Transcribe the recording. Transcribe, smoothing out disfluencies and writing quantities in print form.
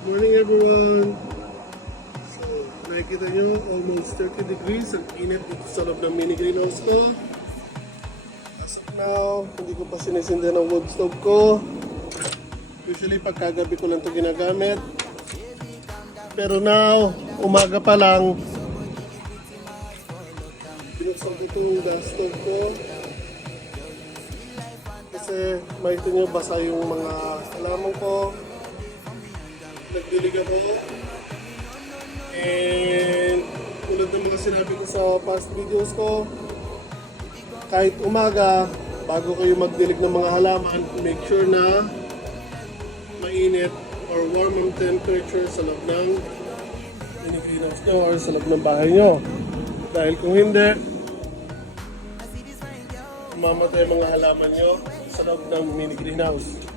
Morning everyone! So, nakikita nyo, almost 30 degrees ang init dito sa loob ng mini greenhouse ko. As of now, hindi ko pa sinisindihan ang wood stove ko. Usually pagkagabi ko lang ito ginagamit. Pero now, umaga pa lang, binuksan ko itong gas stove ko. Kasi makita nyo, basa yung mga halaman ko. Nagdilig ako. And tulad ng mga sinabi ko sa past videos ko, kahit umaga, bago kayo magdilig ng mga halaman, make sure na mainit or warm ang temperature sa loob ng mini greenhouse nyo or sa loob ng bahay nyo. Dahil kung hindi, mamatay mga halaman nyo sa loob ng mini greenhouse.